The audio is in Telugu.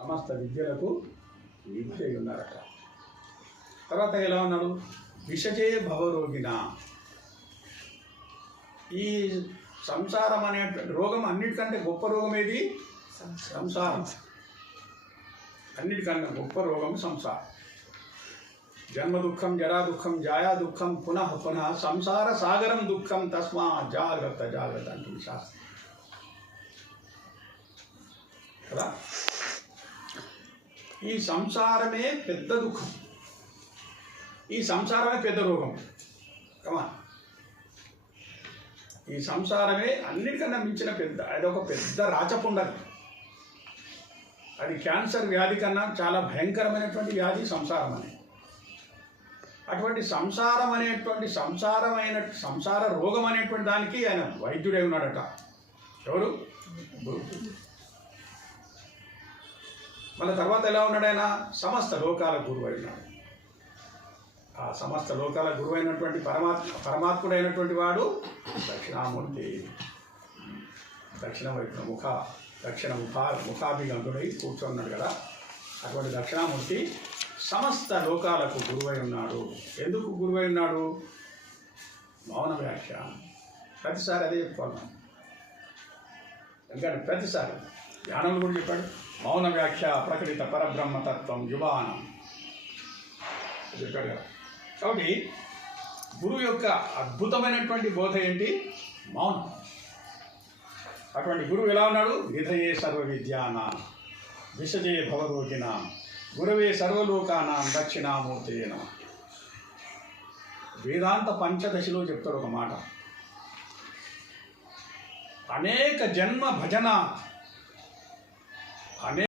సమస్త విద్యలకు నిధి అయి ఉన్నారట. తర్వాత ఎలా ఉన్నాడు? విషజే భవరోగిణ. ఈ సంసారం అనేటువంటి రోగం అన్నిటికంటే గొప్ప రోగం ఏది? సంసారం. అన్నిటికన్నా గొప్ప రోగం సంసారం. జన్మ దుఃఖం, జరా దుఃఖం, జాయా దుఃఖం, పునః పునః సంసార సాగరం దుఃఖం తస్మా జాగ్రత్త జాగ్రత్త అంటుంది శాస్త్రం కదా. ఈ సంసారమే పెద్ద దుఃఖం, ఈ సంసారమే పెద్ద రోగం. కమా, ఈ సంసారమే అన్నిటికన్నా మించిన పెద్ద, అదొక పెద్ద రాచపుండది. అది క్యాన్సర్ వ్యాధి కన్నా చాలా భయంకరమైనటువంటి వ్యాధి సంసారం అనేది. అటువంటి సంసారం అనేటువంటి సంసార రోగం అనేటువంటి దానికి ఆయన వైద్యుడై ఉన్నాడట. ఎవరు? మళ్ళీ తర్వాత ఎలా ఉన్నాడు ఆయన? సమస్త లోకాల గురువు అయినాడు. ఆ సమస్త లోకాల గురువు అయినటువంటి పరమాత్ముడైనటువంటి వాడు దక్షిణామూర్తి. దక్షిణ వైపు ముఖాభిగంతుడై కూర్చున్నాడు కదా. అటువంటి దక్షిణామూర్తి సమస్త లోకాలకు గురువై ఉన్నాడు. ఎందుకు గురువై ఉన్నాడు? మౌన వ్యాఖ్య. ప్రతిసారి అదే చెప్పుకోవాలి. ఎందుకంటే ప్రతిసారి ధ్యానంలో కూడా చెప్పాడు, మౌన వ్యాఖ్య ప్రకటిత పరబ్రహ్మతత్వం యువానం చెప్పాడు కదా. కాబట్టి గురువు యొక్క అద్భుతమైనటువంటి బోధ ఏంటి? మౌనం. అటువంటి గురువు ఎలా ఉన్నాడు? నిధయే సర్వ విద్యానాం విషజే భవరోగిణాం గురవే సర్వలోకానాం దక్షిణామూర్తయే నమః. వేదాంత పంచదశిలో చెప్తాడు ఒక మాట. అనేక జన్మ భజన, అనేక